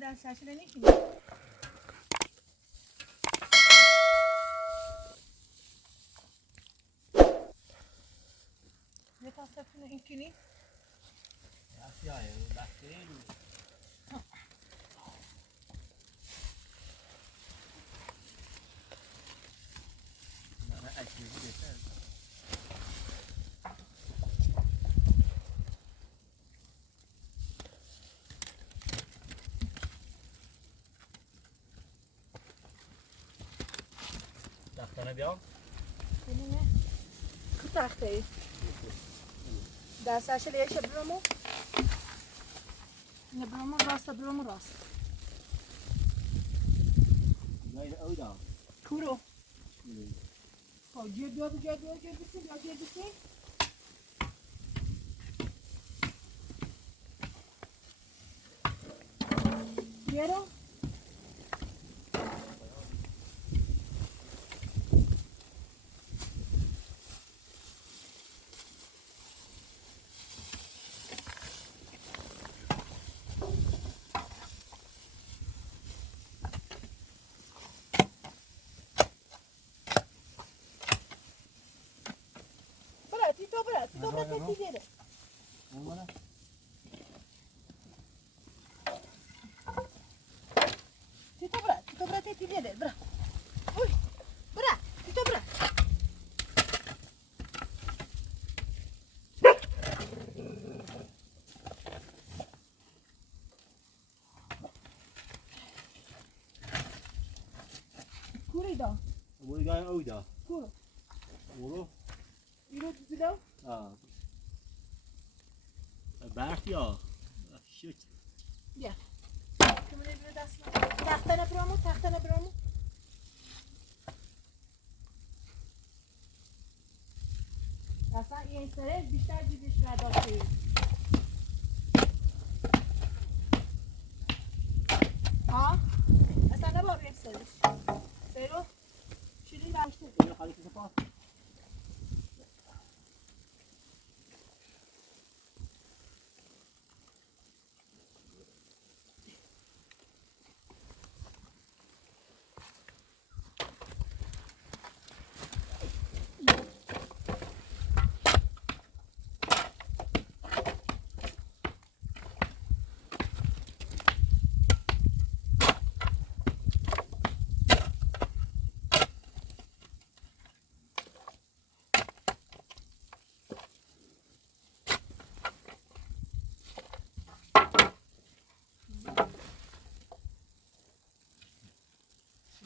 در سرشن نیکی یه کاسه این کنی یا بخیر نه اجازه بهتر دختانه بیا ببینه کو تخته ای در سرشن یه برامو نه برامو راست نه اویدا کورو جه دو بسی بیارو Dobra, te ti viene. Ti dobra, te ti viene, bra. Uy, bra, ti dobra. Kuri da. Bunu gayet oyda. Kuru. Oğlum. Yürü düzüle. برف یا شوچ بیا کمونه بیرو دست تختنه برامو اصلا این سره بیشتر جیبش رداشته ها اصلا نبار یک سرش سرو شیرین برشته اینو خالی کسی پاس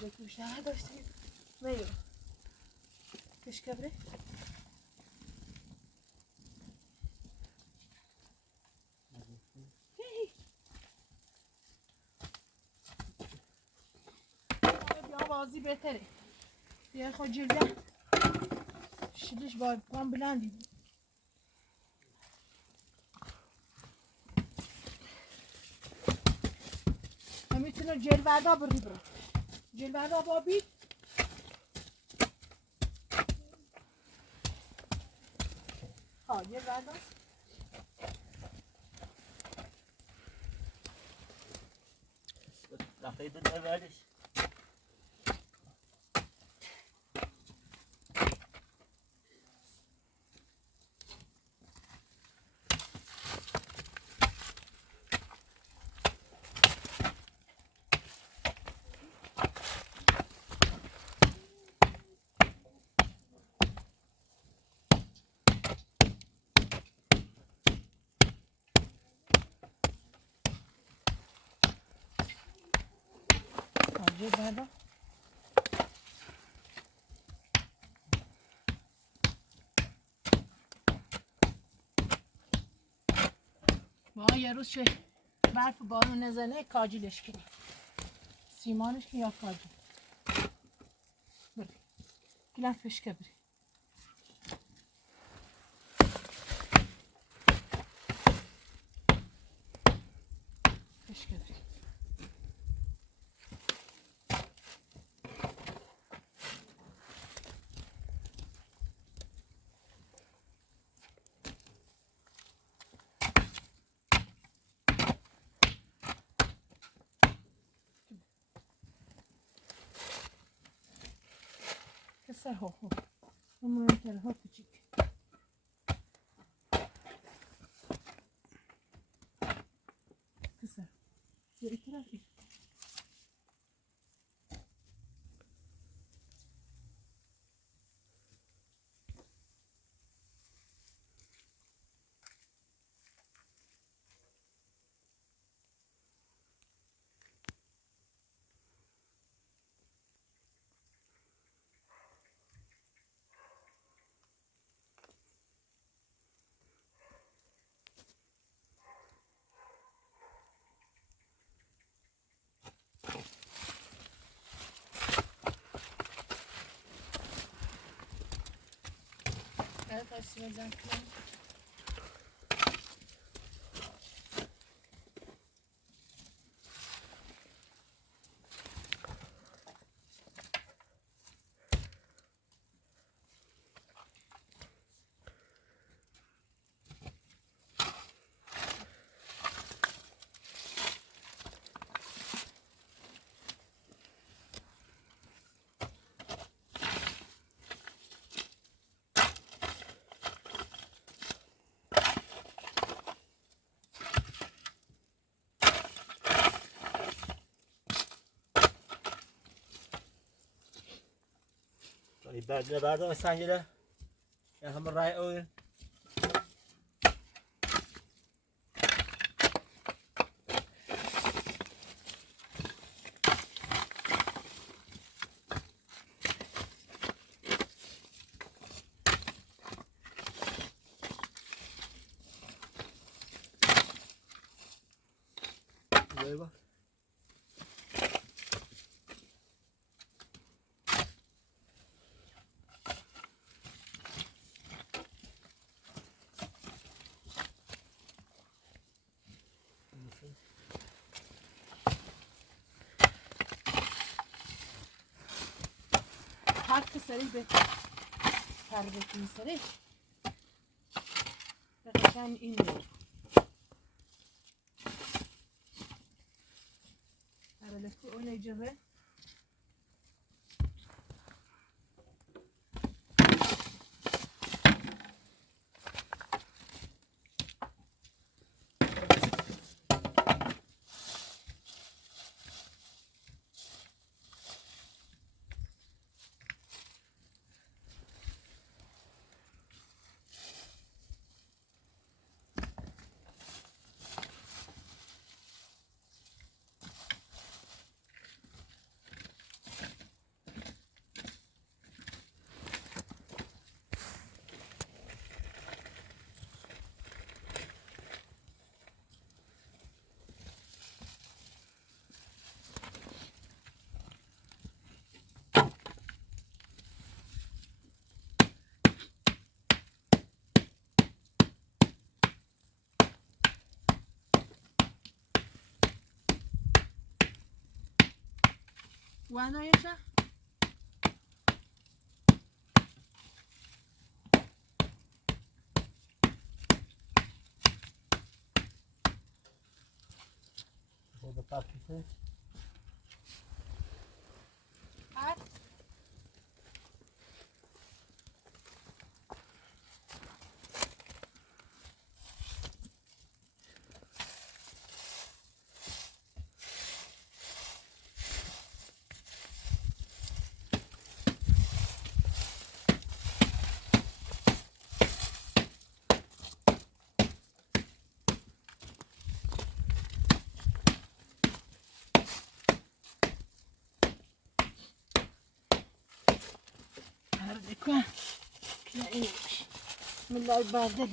بکوشه داشتیم میو کش کبره بیا بازی بهتره بیا خود جلده شدش با پام بلندی میتونه جلوه بری برو جلوه با بید ها جلوه دفعه دو نوردش جلوه ما یه روز چه برف بارون نزنه کاجیلش کنی سیمانش که یا کاجیل بری گلن فشکه بری فشکه بری پسر ها خوب مهمتر ها کوچیک پسر یا این طرف این تاسی بزن کنم بعد بعد سنجره یا هم رای اوه Lewa. حرف سریع به تربیتی سریع بقیشن این رو هرالکو اون اجابه وانا يشا Vou botar aqui, né? كون تلاقيه من البردل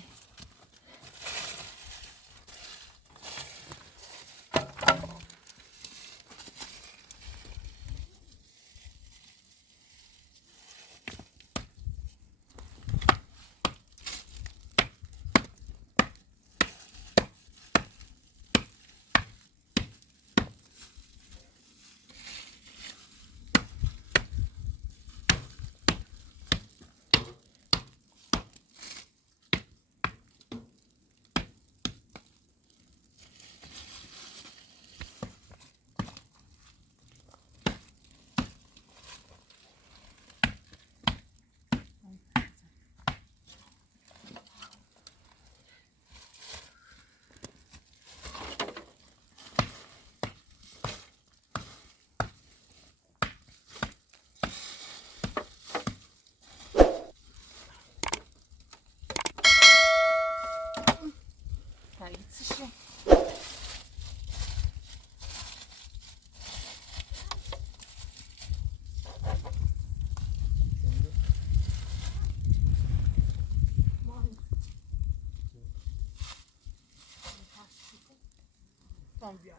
کن بیا.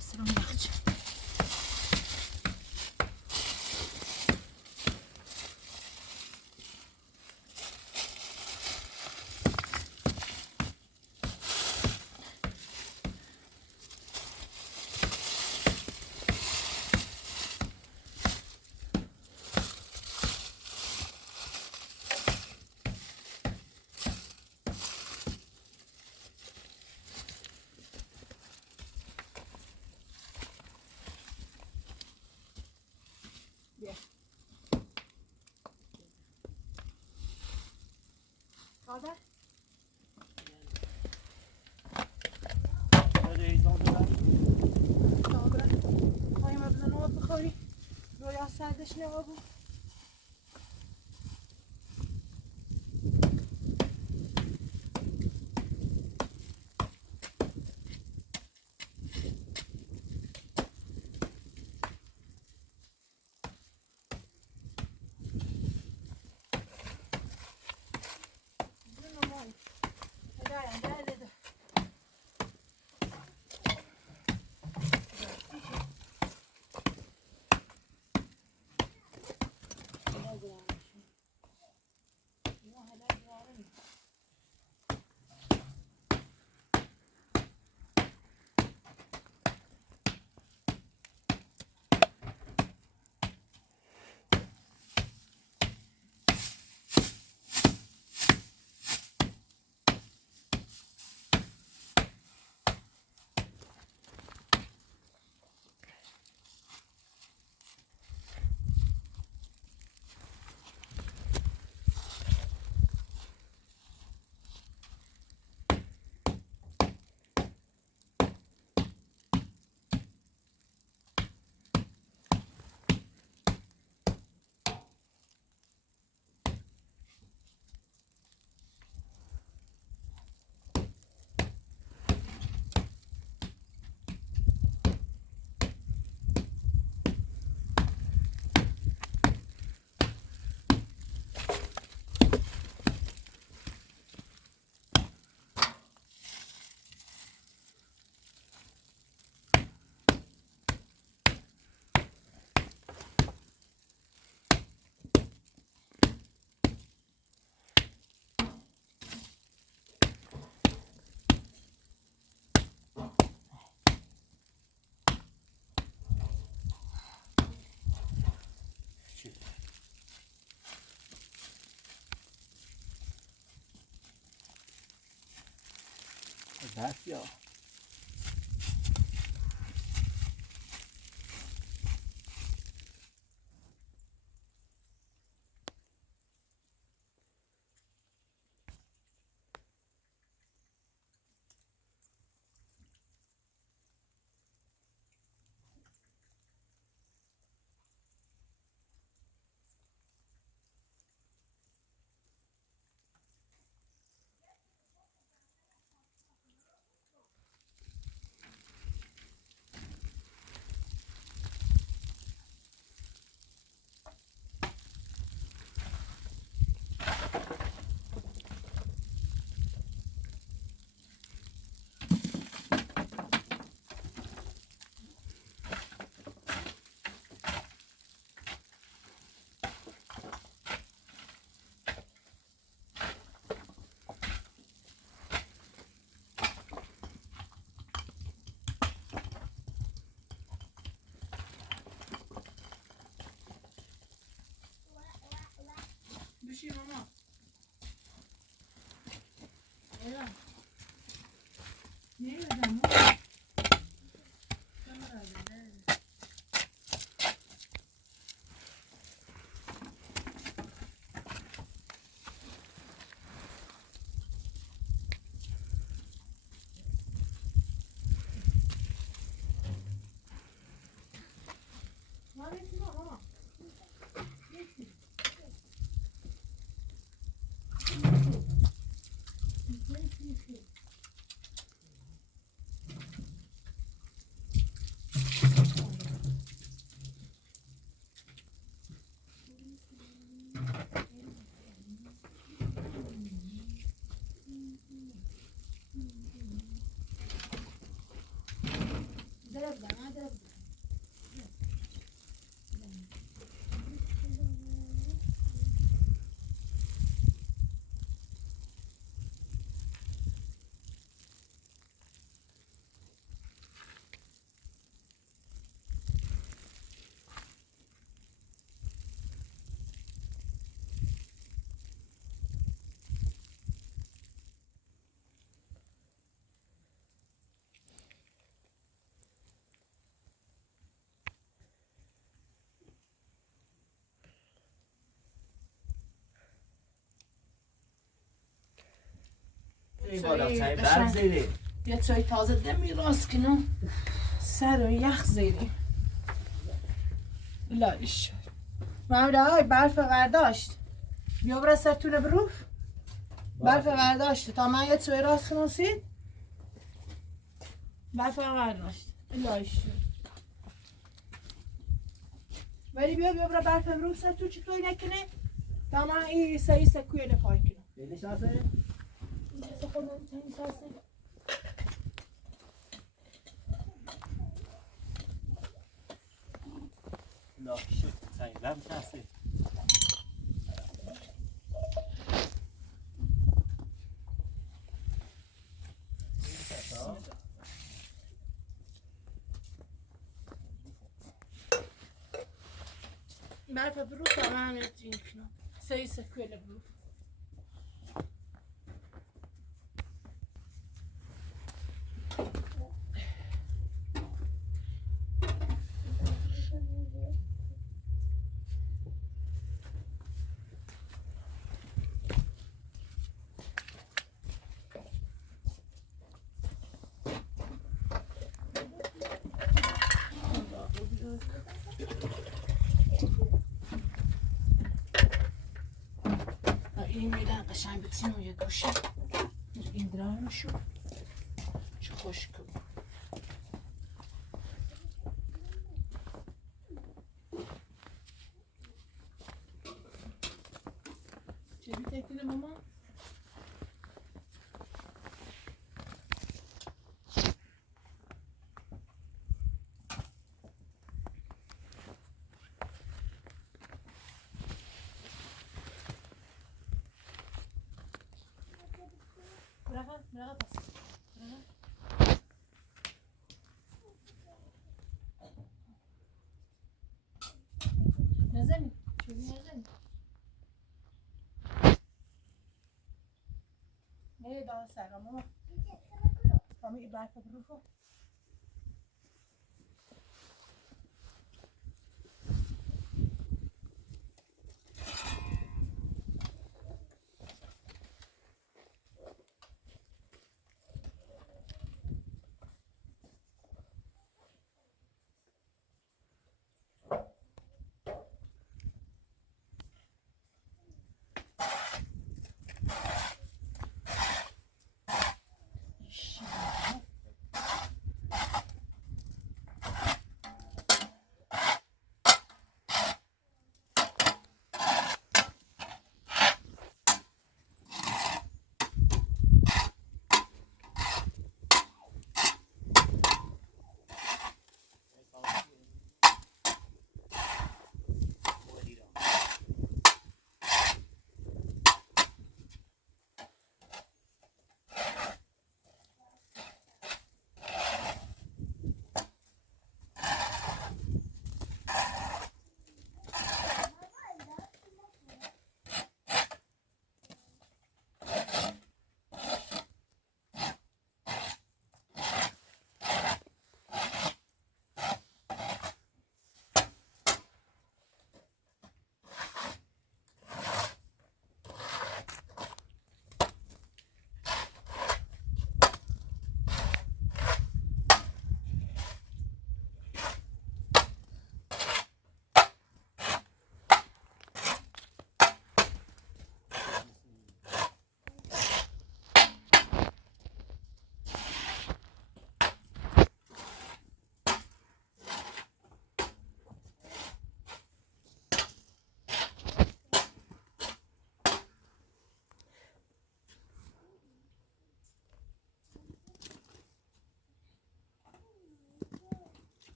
Sırım yakacağım. Haber? Dobra. Moim oblano pochodzi. Bo ja serdecznie obu. دست یا این بالا چای برگ زیری یه چای تازه دمی راست کنم سر و یخ زیری لاش محمد آقای برف برداشت بیا برای سرتونه بروف برف برداشت تا من یه چای راست کنم سید برف برداشت لاش ولی بیا برای برف بروف سرتون چطوری نکنه تا من این سعی سکوی نپای کنم بینش هسته؟ اینجا خودم این ساسه لاکشو چای برگ هسته برف بروف تا من این کنم سعی سکوی بروف این میدن قشنگ بتین و یه گوشه این درامشو چه خوش کن چه بیتکیده ماما؟ برقا بس نزنی چیزی نزنی نه داره سرم ماما کامی ای برف بروفو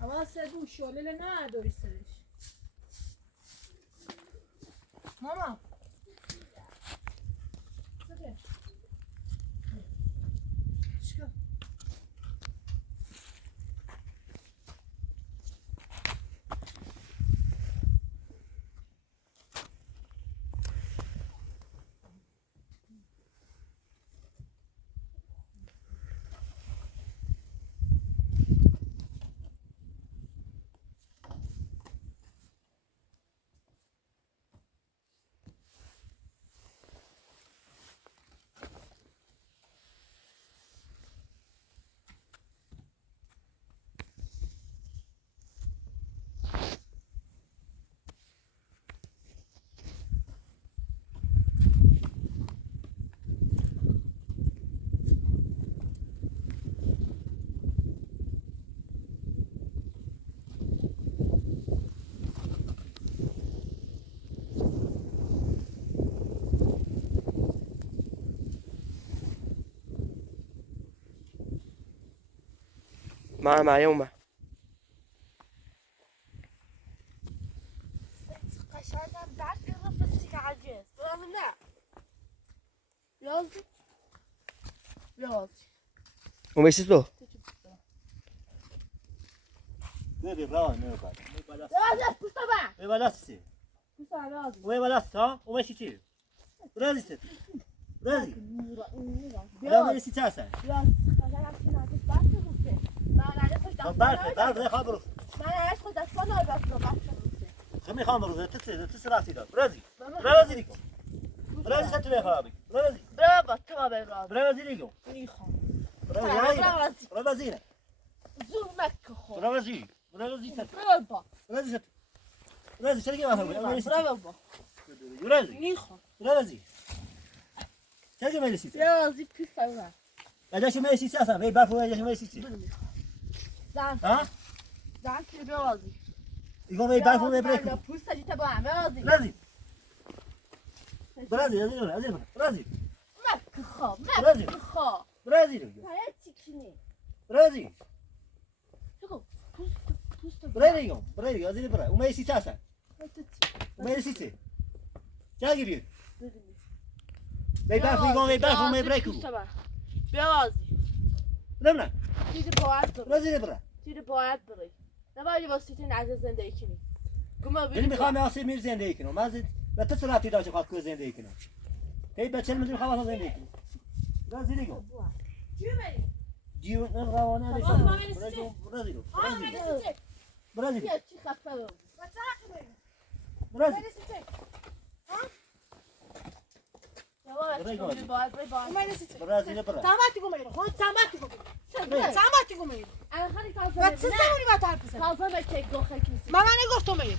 اول سرگون شوله نه دوری سرش ماما معايا وما قشنگم درد گرفت عجز برام نه لازم وميسيس له ببین راه نه بعد لازم پوستا با بالاست پوستا لازم و بالاست ها و چی رازی رازی بیا من سی تاسه لازم قشنگم که نجس درد گرفت من علی خوش دست برف خبر من علی خوش دست نمی‌برم خمی خبر تس راستی داد رازی دیگه رازی ستونه خرابی رازی برو تو برو رازی دیگه میخوام رازی زور مکه خو رازی ست رازی چرا که برو رازی میخوام رازی چرا که میرسی لازم پیفا بعدش میرسی اصلا وی برف و میرسی زن ها زن که لازم ایگو وی برف و میبرک پوستا دیتا با هم لازم رازی مکه خو رازی مکه خو رازی دیگه هر چی کنی رازی تو پوستا برای از این برای اون میرسی اصلا میرسی چرا گیری وی برف و میبرک لازم نه چیزی باید بری رازی برای چیزی باید بری نباید واسه این عزیز زندگی کنی گما یعنی میخوام آسیب میر زندگی کنم من و تو سراتی داشت خواهد که زندگی کنم هی بچه میدونی خواهد زندگی کنم رازی دیگه جیون روانه رازی رازی بیا چی خفه بود رازی رازی برای سامتی گمیرو خود سامتی گمیرو الان و چه زمانی با طرف بزنی تازه که گوخه کنی من نگفتم میرم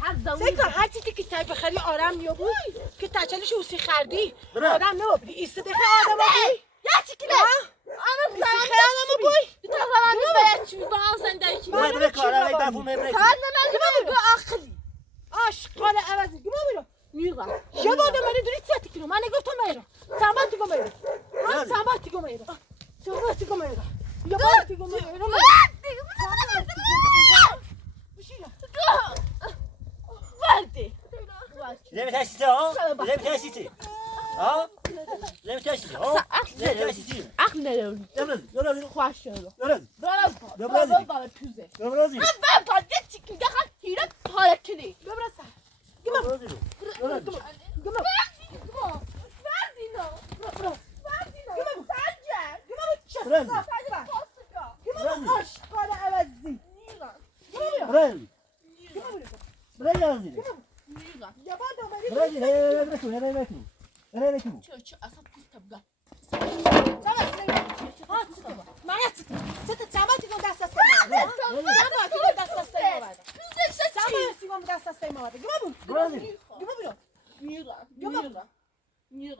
هر زمانی سیکا هر چیزی که تای بخری آرام میابود که تاچلش اوسی خردی آدم نمیابودی ایسته دخه آدم بوی یا چی کنه ایسته خیلی آدم بوی تو روانی باید چی با هم زندگی کنی من کارا وی برف و میبرک کار نمید به آخری آشقال عوضی گما میرم میگم یه بادم من دوری ساتی کنم من نگفتم میرم سامتی گمیرو سامتی گمیرو سامتی گمیرو یا سامتی گمیرو وردی نمیتشیسی ها نمیتشیسی ها نمیتشیسی ها نمیتشیسی عقل نداری رازی خوش شد رازی برو بابا توزه رازی من بابا یه چیکی دخل هیره پاره کنی ببرسه رازی آشقال عوضی رازی رازی یا بادم من رازی رازی چه اصلا پوست بگم من ست سامتی گم دست است ما سامتی گم دست است ما سامتی گم دست است ما گم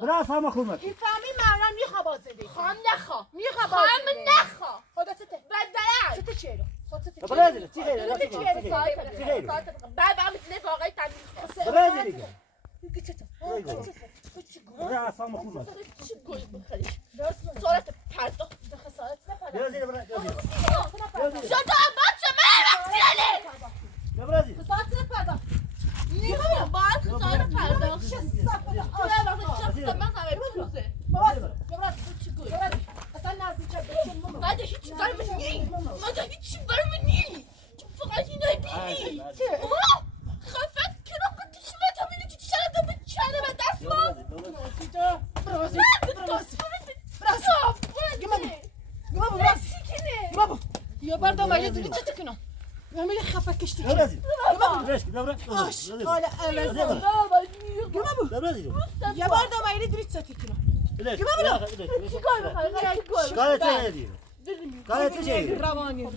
براس هم خومه این فهمی معنا میخوا باز زندگی خان نخوا میخوا باز خان نخوا خدا سته بدلش سته چیرو سته برازیل چی بعد هم میتونه واقعی تنبیه برازیل براس هم خومه چی گوی بخوری سارت پرداخت دخل سارت برازیل شده بچه من وقتی برازیل ساعت پردا میگم باید سارت پرداخت من همه پوزه چی گوی اصلا نزدیک من هیچی برم نی من هیچی برم نی فقط اینای بینی خفت کنم بکشی من تمینی که شرده به چنه و دست یا بردم اگه دیگه چه کنم همین خفه کشتی برازیل آشقال عوضی برازیل یا بردم اگه دیگه چه کنم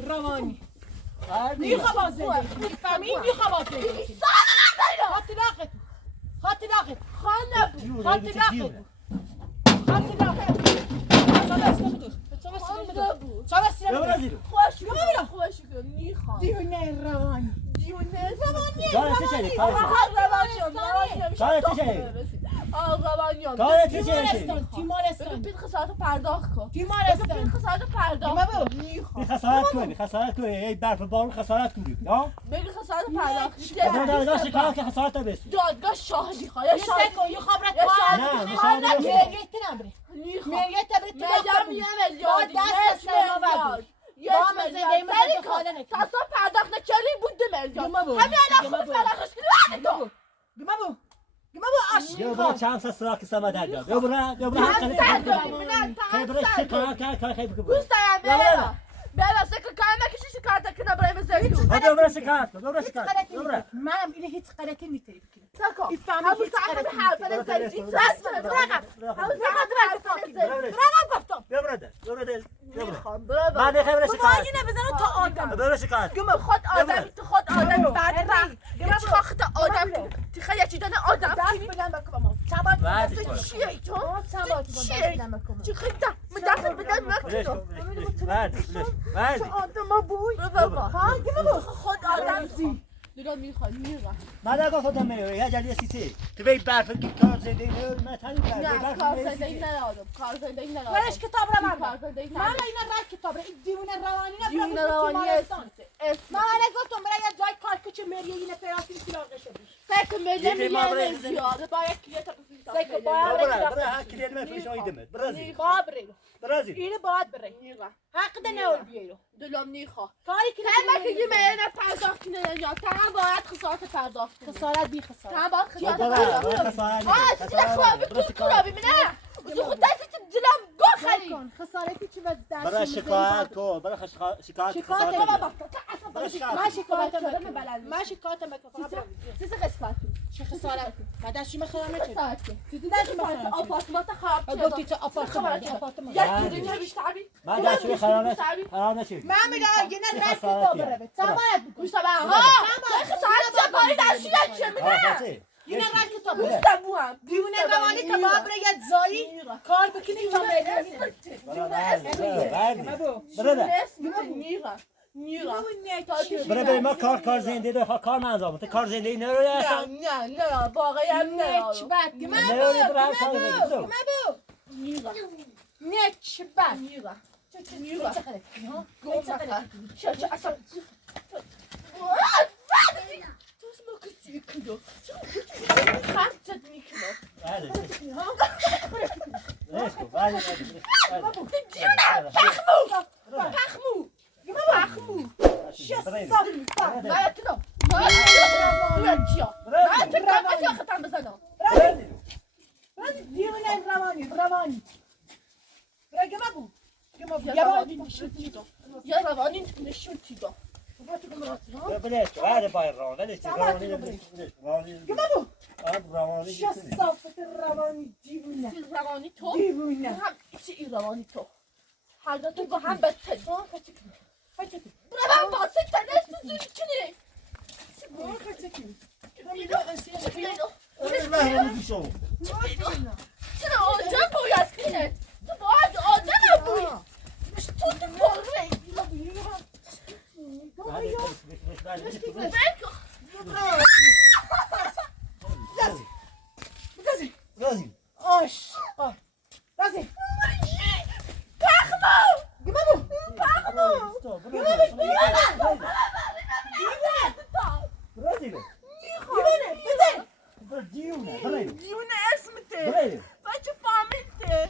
روانی میخوا باز زندگی فهمی میخوا باز زندگی خاطی لاغت خاطی لاغت خانه بود خاطی لاغت خاطی لاغت برازیل خوش میخوام دیونه روانی دیونه روانی روانی ایرانیان کارت چیه؟ تیمارستان بگو تیمارستان بید خسارت پرداخت کن بگو تیمارستان بید خسارت پرداخت کن بی خسارت کنی خسارت کنی ای برف بارون خسارت کنی ها بگو خسارت پرداخت دادگاه شکار که خسارت بسی دادگاه شاه میخواد یا شاه یه خبرت یه کار نه، نکنی. میخوام نه، برم. مریت نبره میخواد مریت نبره تو میگم یه میلیارد با دست سرما بگو. یک با من میلیارد زندگی من سری تو خاله کن نکنی. تا اصلا پرداخت نکردی بود 2 میلیارد گمه بود. همین الان گمه خود بود. پرداختش کنی تو گمه بو آش بیا برا چند سال سراغ سما درگاه بیا برا حق هم کنی سر من خیلی هم شکار سر کار خیلی بکن دوست دارم برم برم سکر کار نکشی شکایت کنه برای من زندگی بیا برا شکار کن بیا برا شکار بیا برا منم اینه هیچ غلطی میتونی بکنی سکر این فهمی همون هیچ ساعت غلطی به حرف برو زندگی برو راست برو برم برو همون برو ساعت به حرف زندگی برام گفتم بیا برا ده بیا برا ده بیا برا میخوام برم من خیلی برا بابا شکار اینه بزنه تا آدم برا شکار گم خود آدمی تو خود آدمی بعد رفت گم گم خاخت آدم تو خیلی چیزان آدم دست بلند بکن مامان چبات بعد دست چیه تو چبات دست بلند بکن چی خیلی من دست بدن بلش مکنم کن بلش بعد بلش بعد آدم بوی بابا ها گم بو خود آدم زی دلم میخواد میرم مادر گفتم میره یه جلی سیسی تو بی برف کار زنده نه من تانی نه برف کار زندگی ندارم کار زندگی ندارم ورش کتاب را کار من زندگی من ندارم اینا رد کتاب را این دیوونه روانی نه دیونه روانی اسم من گفتم برای یه جای کار که چه مریه اینه پراتی سراغش بیش سکر یه ما برای میلیون زیاده باید کلیت سکر باید برا هر کلی من فیش آیدم برازیل بابره برازیل اینه باید بره حق ده نه اول بیایرو دلم نیخواد کاری که تمام که یه میلیون پرداخت کنه یا تمام باید خسارت پرداخت کنه خسارت بی خسارت تمام باید خسارت برا پرداخت خسارت آه چیزی خوابی کن کلابی منه تو خود دستی دلم گوخری کن خسارتی چی وز در برا شکایت کو برا شکایت شکایت خسارت من شکایت میکنم من شکایت میکنم چیزی قسمت چه خسارت من داشتی میخوام چه قسمت چیزی داشتی میخوام آپارتمان خراب گفتی تو آپارتمان یک کلی نمیش تعبی من داشتی خراب نشید من میگم یه نه رد تو بره تمامت بکن گوشتا به ها خسارت چه بایی درشی یک چه منه اینه رد تو بره گوشتا بوهم دیونه روانی که ما بره یه زایی کار بکنی تا برای ما کار زنده دو کار من انجام کار زنده نه رو اصلا نه واقعا هم نه نچبت نه رو برای کار زنده نچبت دیونه روانی یا روانی نشون تیدا صافت روانی دیونه روانی تو دیونه هم چی روانی تو هر دو تو با هم بدتر برای باسه تنش تو زوری کنی چرا آدم باید کنه تو باید آدم بوی مش تو تو باره آش رازی پخمو گمه دیونه اسمته بچه فهمیده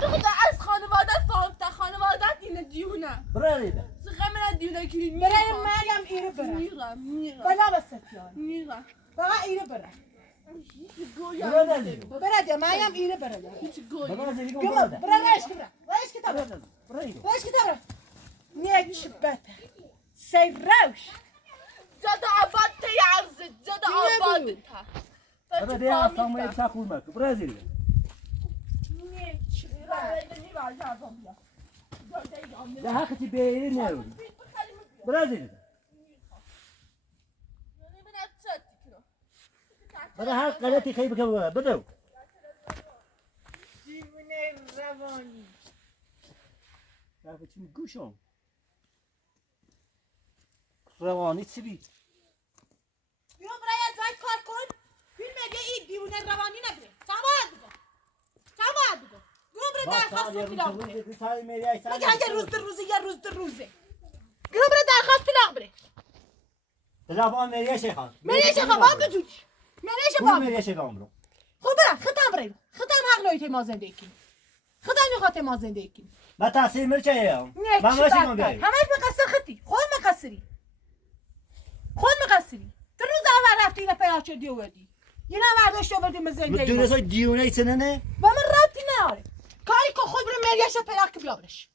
تو خدا از خانواده فهمته خانواده دینه دیونه زغمه دیونه که برای منم ایره بره میرم بلا بستیان میرم فقط ایره بره گویا بره دیگه منم ایره بره هیچ گویا گمه بره رایش کتاب رایش کتاب نچبت سی روش زده آباد تیارزه زده آباد تا بچه فهمیده ده حقی بیری نرو برازیل برای هر غلطی خیلی بکنم بدو دیونه روانی چی گوشم روانی چی بی بیا برای جای کار کن فیلم میگه این دیونه روانی نبره سماعت بگو گم بره درخواست طلاق بره مگه یه روز در روزه گم بره درخواست طلاق بره طلاق مریه شیخان با بجوش با مریه شیخان برو خب برم ختم حق نایت ما زنده کن خدا نخواد ما زنده کن ما تحصیل مرچه هم من ماشی کن بیایی همش مقصر خطی خود مقصری تو روز اول رفتی اینه پیاز شدی آوردی یه نورداشت آوردی زنده دونه سای دیونه ایسه نه با من ربطی نداره کاری که خود برو مریش پیاز که بیابرش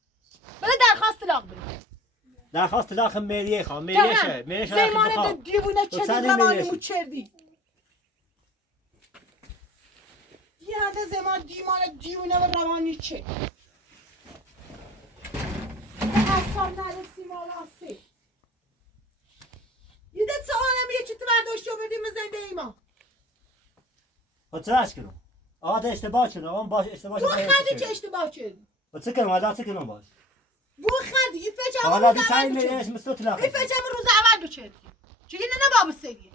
بله درخواست طلاق بره درخواست طلاق مریه خان مریه زیمانه دیوونه چدی روانیمو چردی یه هده زمان دیوونه و روانی چه به اصلا نرسی مالاسه یه ده سوالم یه چی تو برداشتی و بدیم زنده ایما و چرش کنم آقا تا اشتباه شد آقا باش اشتباه شد بو خدی که اشتباه کردی و چه کنم آقا چه کنم باش بو خدی این فجر حالا روز دی سعی اول مریش بچردی مستو طلاق این فجر روز اول بچردی چون یه نه بابا سریه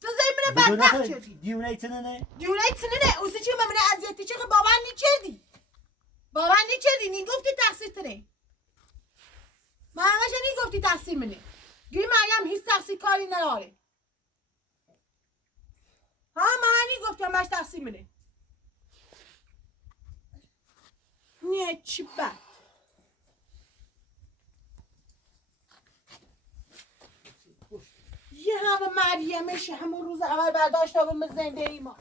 تو زیمونه بدبخت چردی دیونه ایسه نه دیونه ایسه نه اوزی چی ممنه ازیتی چه که بابا نیچردی نی گفتی تقصیر تره من همشه نی گفتی تقصیر منه گوی مریم هیچ تقصیر کاری نداره ها من گفتم باش تقصیر منه نیه چی بد یه همه مریمش همون روز اول برداشت آبم زنده ایما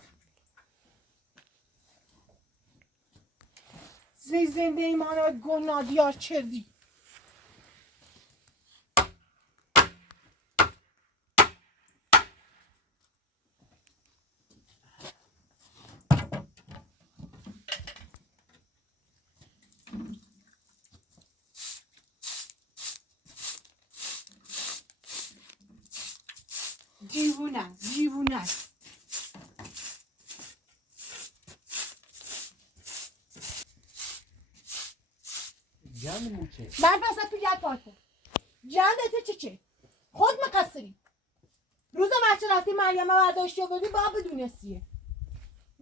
زنده ایمان و گناه دیار چردی دیوونه جان موچه بعد بسه تو یک کار کن جندت چه خود مقصری روز بچه رفتی مریمه برداشتی و بودی باید بدونستیه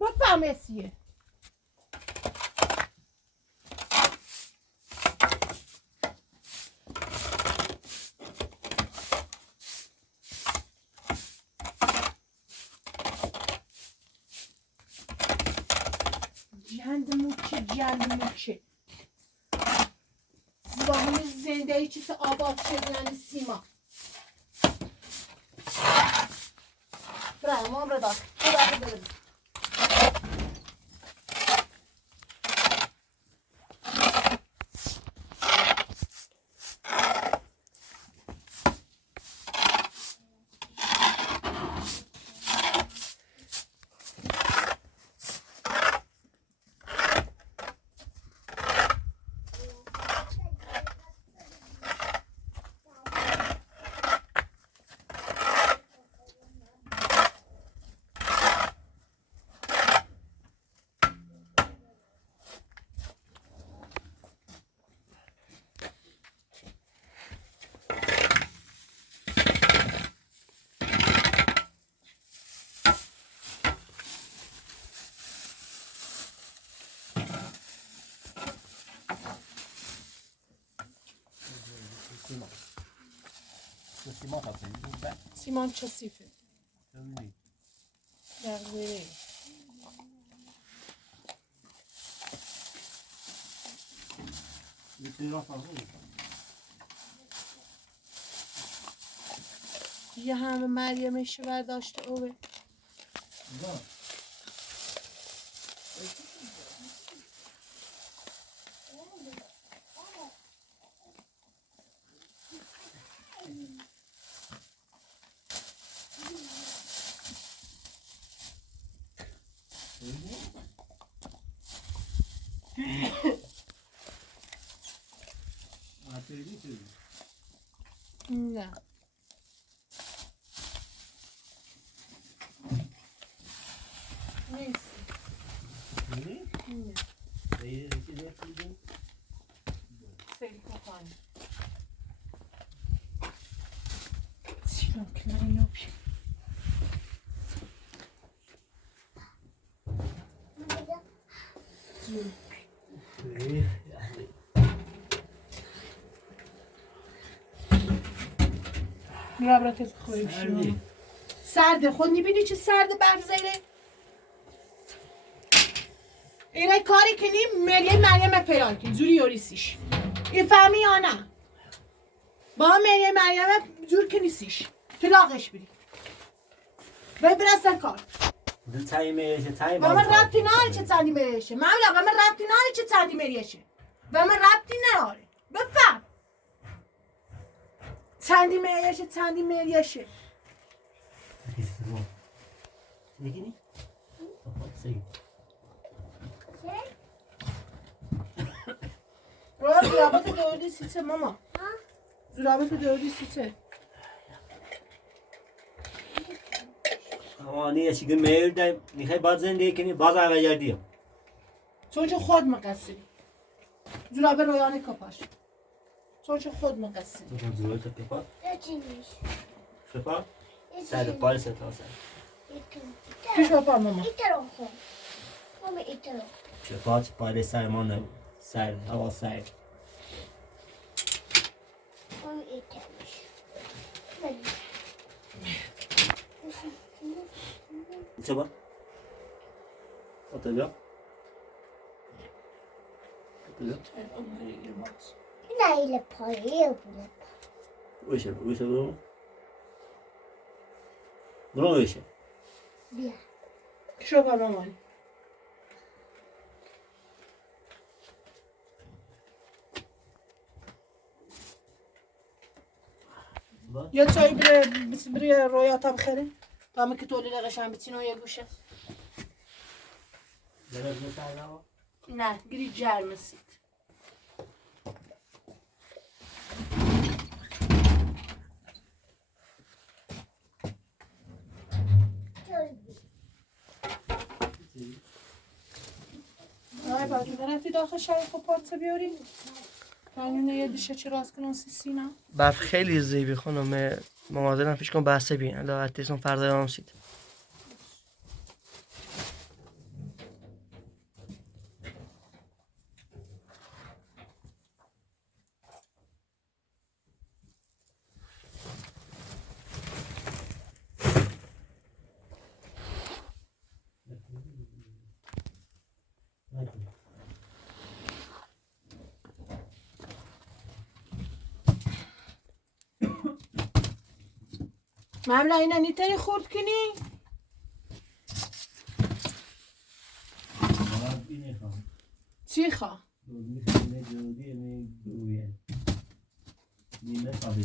بفهمستیه جند موچه زبانه زنده ای چیز آباد شدن سیما برای ما برای سیمان کثیفه دقیقه یه همه مریمش برداشته اوه نه نیست نه سری کفانی سیلون کناری نوبی بیا برات خوری بشیم سرده خود میبینی چه سرده برف زیره اینه کاری کنی مریم پیدا کن زوری یوریسیش این فهمی یا نه با مریم زور کنیسیش تو لاغش بری برسن کار تایی میشه تایی و من ربطی نهاره چه چندی مریشه مملا و من ربطی نهاره چه چندی مریشه و من ربطی نهاره بفهم چندی مریشه میگینی؟ زرابط دوردی سیسه ماما زرابط دوردی سیسه اما نیه چی که میرده میخوای باز زندگی کنی باز هم گردیم چون چه خود مقصری زرابه رویانه کپاش چون چه خود مقصری زرابه تو کپا؟ چیزیش شپا؟ سر پال سر تا سر پیش بپا ماما ایترو خون ماما ایترو شپا چه پال سر ما نبود سر هوا سر ماما ایتروش چپا؟ Oturuyor. Oturuyor. نه ایله پایه بوده Uyuşa, uyuşa bunu. Bunu uyuşa. بیا پیش بپا مامان یا چای بره رویا تا بخره تا همه که تولی لغشم بچین و یه گوشه Biraz mesela o. نه گری جرمسید آی باید نرفتی داخل شای خب پارچه بیاری؟ رنگونه یه دیشه چه راست کنم سینا؟ برف خیلی زیبی خانم مامادرم پیش کن بحثه بین الا اتیسون فردا آمسید مملا اینا نیتری خورد کنی؟ Bana bir ne kaldı? چی خواه؟ Ne gördü ne görüyor. Ne kaldı?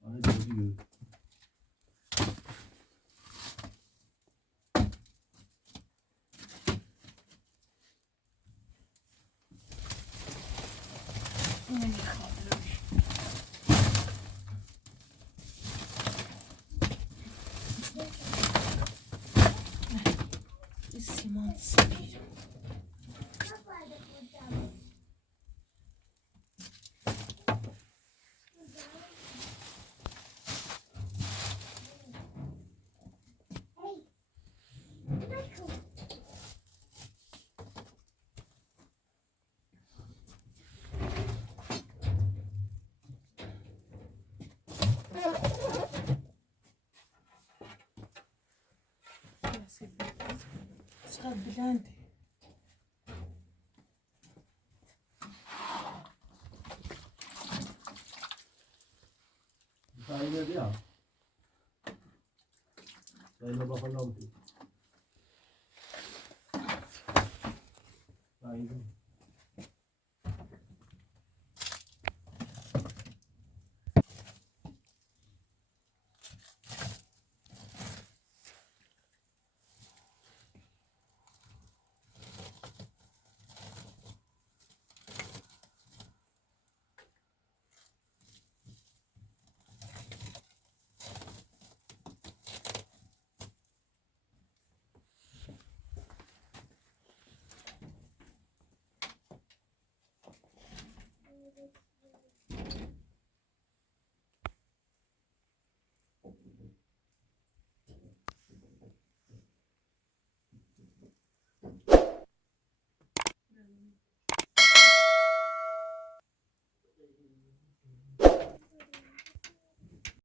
Bana gördü. سیمان سبیر چقدر بلنده Sayı verdi ya. Sayına bakalım. Sayı.